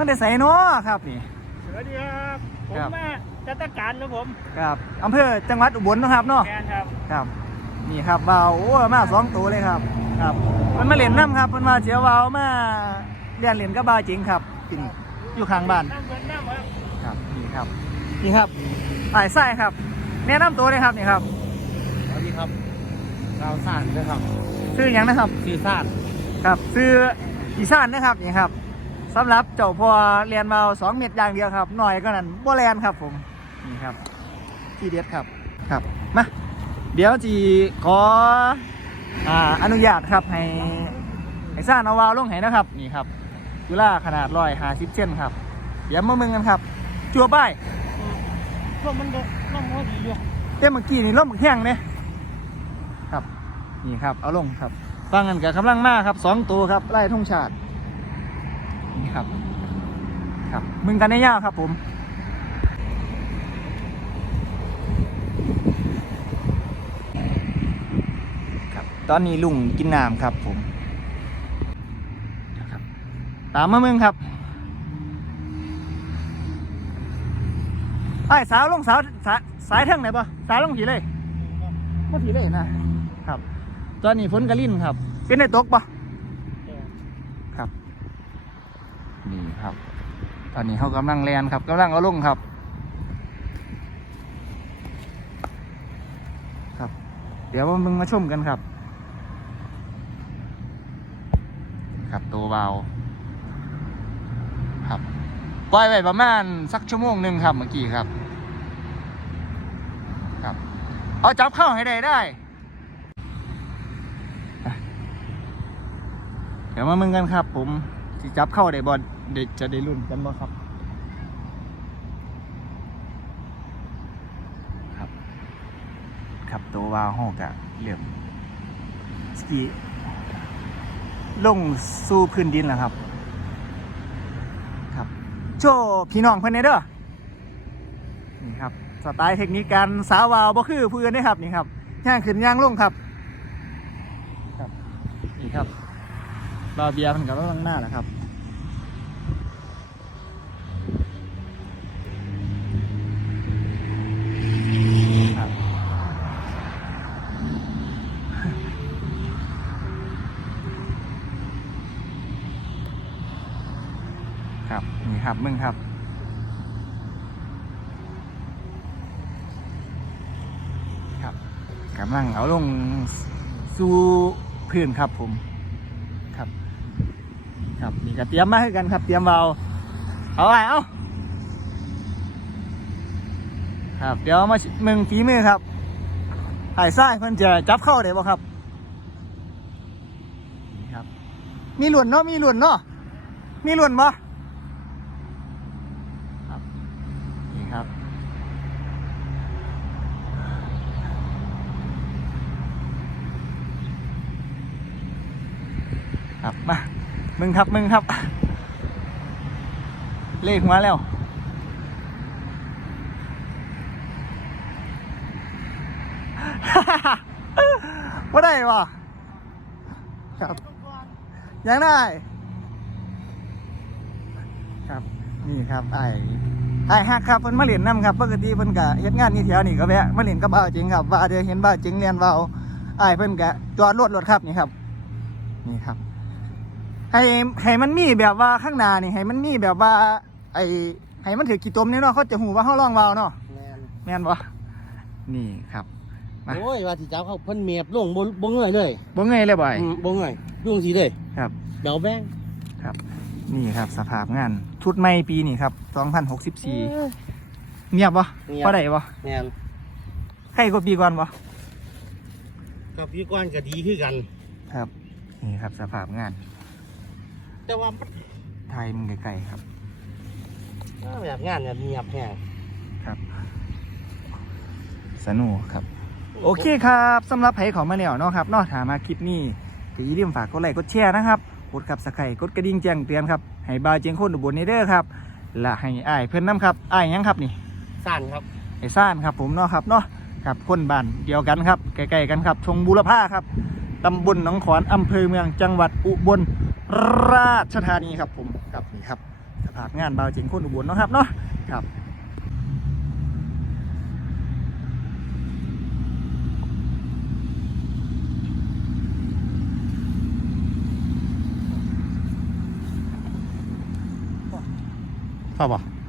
มันได้ใส่เนาะครับนี่ สวัสดีครับ ผมครับ มาจัตการนะผมครับอำเภอจังหวัดอุบลเนาะครับเนาะแมนครับครับ นี่ครับวาวโอ้มาสองตัวเลยครับ ครับมันมาเล่นน้ำครับมันมาเสียวาวมาเรียนเล่นกับบาวจริงครับที่นี่อยู่ข้างบ้าน น้ำเงินน้ำครับครับนี่ครับนี่ครับไอ้ไส้ครับ แนะนำตัวเลยครับนี่ครับสวัสดีครับเราสานนะครับชื่อหยังนะครับซีซานครับซื้ออีสานนะครับนี่ครับ สำหรับเจ้าพอเรียนมาสองเม็ดอย่างเดียวครับหน่อยก็นั่นบ่แลนครับผมนี่ครับที่เด็ดครับครับมาเดี๋ยวจีขออ่าอนุญาตครับให้ให้ซ่านเอาวาวลงให้นะครับนี่ครับจุฬาขนาดร้อยห้าสิบเซนครับ เดี๋ยวมาเมืองกันครับ จัวป้ายพวกมันก็น้ำมันดีอยู่เต้เมื่อกี้นี่ล่มแห้งเนี่ยครับ นี่ครับเอาลงครับฟังกันกับกำลังมากครับสองตัวครับไล่ทุ่งชาติ นี่ครับ ครับ มึงกันได้ยากครับผมครับ ตอนนี้ลุงกินน้ำครับผมครับตามมามึงครับไอ้สาวลงสาวสายสายเท่งไหนปะสาวลงผีเลยมาผีเลยนะครับ ตอนนี้ฝนกระลิ่นครับ เป็นได้ตกปะ ครับ นี่ครับ ตอนนี้เขากำลังแลนครับกำลังเอาลงครับ ครับ เดี๋ยวมึงมาชมกันครับ ครับตัวเบาครับปล่อยไปประมาณสักชั่วโมงหนึ่งครับเมื่อกี้ครับ ครับ เอาจับเข้าให้ได้ได้เดี๋ยวมามึงกันครับผม สิจับเข้าได้บอลเด็กจะได้รุ่นกันบ่ครับครับ ครับตัววาวหอกอะเหลี่ยมสกีลงสู่พื้นดินแล้วครับ ครับ โชว์พี่น้องเพิ่นเนเด้อนี่ครับสไตล์เทคนิคการสาววาวบ่คือผู้อื่นได้ครับนี่ครับย่างขึ้นย่างลงครับ ครับนี่ครับ บาเบียร์มันกับข้างหน้าแหละครับครับครับนี่ครับมึงครับ ครับกำลังเอาลงสู่พื้นครับผมครับ ครับนี่ก็เตรียมมาให้กันครับ เตรียมเบาเอาไปเอาครับเดี๋ยวมามึงฝีมือครับหายไส้เพิ่นจะจับเข้าได้บ่ครับนี่ครับ มีหลุนเนาะมีหลุนเนาะมีหลุนบ่ครับนี่ครับครับมา มึงครับมึงครับ เลขมาแล้วว่าได้ปะครับ ยังได้ ครับนี่ครับไอ้ไอ้ฮักครับเพิ่นมาเรียนน้ำครับปกติเพิ่นกะเฮ็ดงานนี่แถวนี่ก็แวะมาเรียนกับบ้าวจริงครับว่าเดี๋ยวเห็นบ้าวจริงเรียนบ้าไอ้เพิ่นกะจอดรถรถครับนี่ครับ นี่ครับ ให้ให้มันมีแบบว่าข้างหน้านี่ให้มันมีแบบว่า ไอ้ให้มันถือกี่ตมนี่เนาะเขาจะหูว่าเขาลองวาวเนาะแมนแม่นบ่นี่ครับ มา โอ้ยว่าที่เจ้าเขาเพิ่นเมียบลงบ่บ่เงยเลยบ่เงยเลยบ่อย อืมบ่เงยลุงสีเลยครับเบลแบงครับนี่ครับ สภาพงานชุดใหม่ปีนี่ครับ2064 เงียบบ่พอได้บ่แมนใครก็ปีก่อนบ่กับพี่ก้อนก็ดีคือกันครับนี่ครับสภาพงาน แต่ว่ามันไทยมึงไกลๆครับ แบบงานเนี่ยเงียบแฮงครับ สนุกครับ โอเคครับสำหรับไผเของมาแล้วเนาะครับเนาะถามมาคลิปนี้ก็อย่าลืมฝากกดไลค์กดแชร์นะครับกดกับสไครกดกระดิ่งแจ้งเตือนครับให้บาวเจียงคนอุบลนี่เด้อครับและให้อ้ายเพิ่นน้ำครับอ้ายหยังครับนี่ สั้นครับ ไอ้ซ่านครับผมเนาะครับเนาะครับคนบ้านเดียวกันครับใกล้ๆกันครับชงบูรพาครับ ตำบลหนองขอนอำเภอเมืองจังหวัดอุบลราชธานีครับผมครับนี่ครับสภาพงานเบาเจิงคนอุบลเนาะครับเนาะครับ好吧。